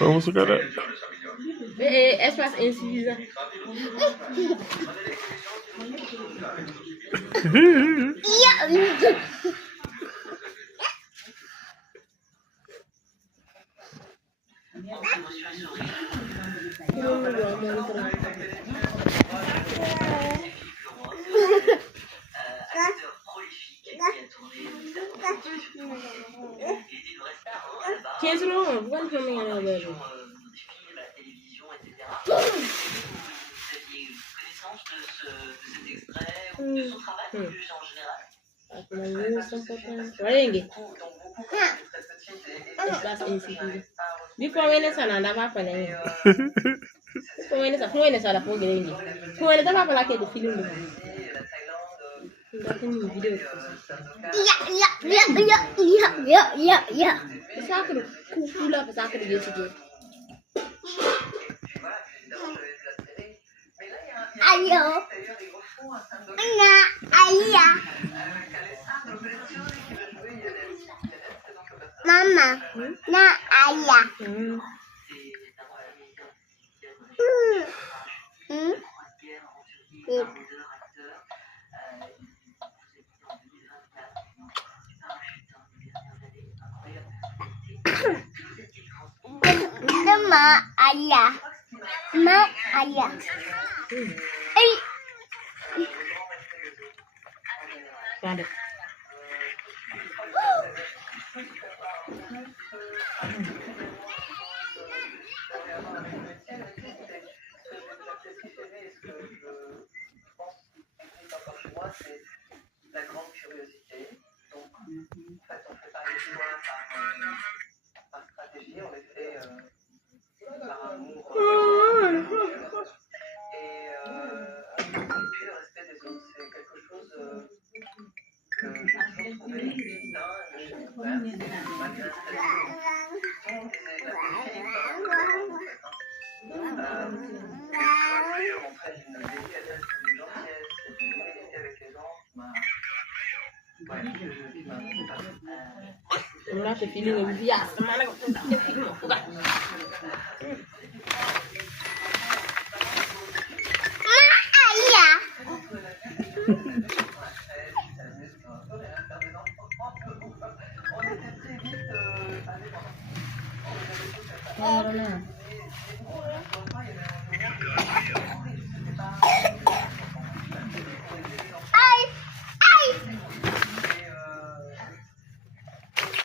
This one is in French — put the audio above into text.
Vamos suka ada. Espace insuffisant. Iya. Qu'est-ce que bukan cuma yang ada. Walengi. Espace insuffisant. Di pomene sana nda papa lengi. Pomene sa da poge lengi. Pomene da papa la ke do film do. Ndatin ni video. Iya. Bisa aku kula bisa aku dia sih. Ayo. Enggak, ayah. Mama, nah ayah. Ma ayah. Ma ayah. Ada. La grande curiosité. Donc, en fait, on fait pas les choix par stratégie, on les fait par amour. Et puis le respect des autres, c'est quelque chose que j'ai toujours trouvé évident chez mon père, malgré la tradition. On disait la politique, montrer une délicatesse, une gentillesse, une humilité avec les gens qui m'a Ora che feeling è via. Mana kok tidak film bukan. Ayah. Corona.